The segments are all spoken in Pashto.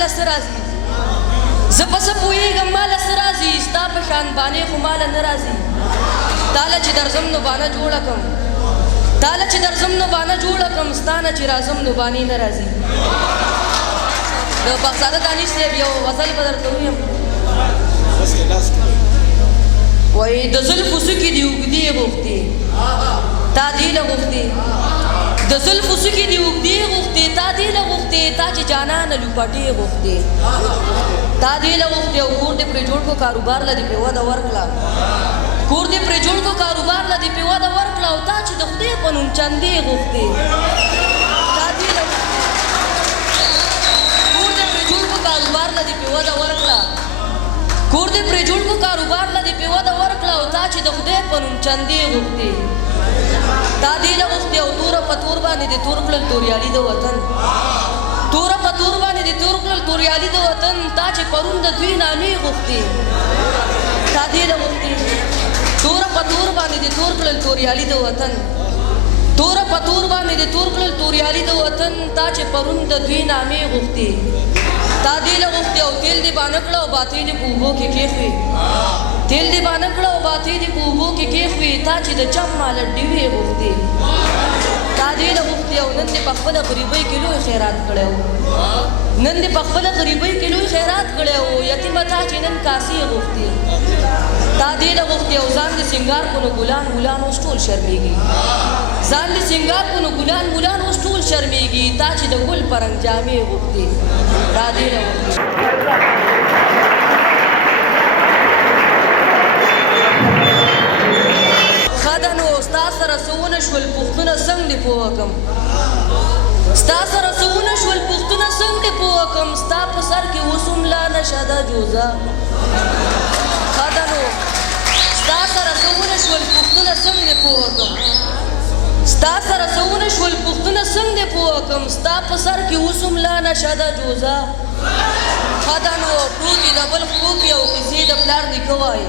ماله څه راځي زه په څه پوهېږم ماله څه راځي ستا په شان بانې خو ماله نه راځي تاله چې درځم نو بانه جوړه کړم تاله چې درځم نو بانه جوړه کړم ستا نه چې راځم نو بانې نه راځي د بخزاده دانش صاحب یو غزل به درته ووایم وایي د زلفو څوکې دې اوږدې غوښتې تا دې له غوښتې د زلفو څوکې دې اوږدې غوښتې تا دې له غوښتې تا چې جانانه لوپټې غوښتې تا دې له غوښتې او کور دې پرې جوړ کړو کاروبار له دې پرې وده ورکړه کور دې پرې جوړ کړو کاروبار له دې پرې وده ورکړه او تا چې د خدای په نوم چندې غوښتې تا دې له کور دې پرې جوړ کړو کاروبار له دې پرې وده ورکړه کور دې پرې جوړ کړو کاروبار له دې پرې وده ورکړه او تا چې د خدای په نوم چندې غوښتې تا دې له غوښتې او توره په تور باندې دې تور کړل توریالي د وطن توره په تور باندې دې تور کړل توریالي د وطن تا چې پرون د دوی نامې غوښتې تا دې له غوښتې توره په تور باندې دې تور کړل توریالي د وطن توره په تور باندې دې تور کړل توریالي د وطن تا چې پرون د دوی نامې غوښتې تا دې له غوښتې او تیل دې بانه کړه او باطې دې په اوبو کې کېښوې تیل دې بانه کړه او باطې دې په اوبو کې کېښوې تا چې د چم ماله ډیوې غوښتې تا دې له غوښتې او نن دې په خپله غریبۍ کې لوی خیرات کړی و نن دې په خپله غریبۍ کې لوی خیرات کړی و یتیمه تا چې نن کاسې غوښتې تا دې له غوښتې او ځان دې سینګار کړو نو ګلان ولان اوس ټول شرمېږي ځان دې سینګار کړو نو ګلان ولان اوس ټول شرمېږي تا چې د ګل په رنګ جامې غوښتې تا دې له غوښتې ښه ده نو ستا سره څه ونه شول پوښتنه څنګه دې پوه کړم ستا سره څه ونه شول پوښتنه څنګه دې پوه کړم ستا په سر کې اوس هم لا نشه ده جوزه ښه ده نو ستا سره څه ونه شول پوښتنه څنګه دې پوه کړم ستا سره څه ونه شول پوښتنه څنګه دې پوه کړم ستا په سر کې اوس هم لا نشه ده جوزه ښه ده نو پروت یې د بل خپو کې او کیسې د پلار نیکه وایي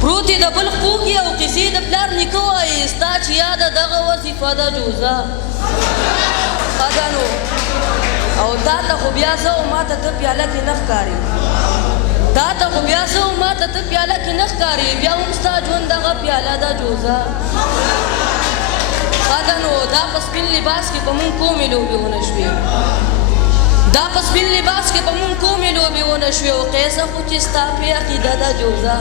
پروت یې د بل خپو کې او کیسې د پلار نیکه وایي ستا چې یاده دغه وظیفه ده جوزه ښه ده نو او تا ته خو بیا زه او ما ته ته پیاله کې نه ښکاري تا ته خو بیا زه او ما ته ته پیاله کې نه ښکاري بیا هم ستا ژوند دغه پیاله ده جوزه ښه ده نو دا په سپین لباس کې په مونږ کومې لوبې ونه شوې دا په سپین لباس کې په مونږ کومې لوبې ونه شوې او قیصه خو چې ستا پې عقیده ده جوزه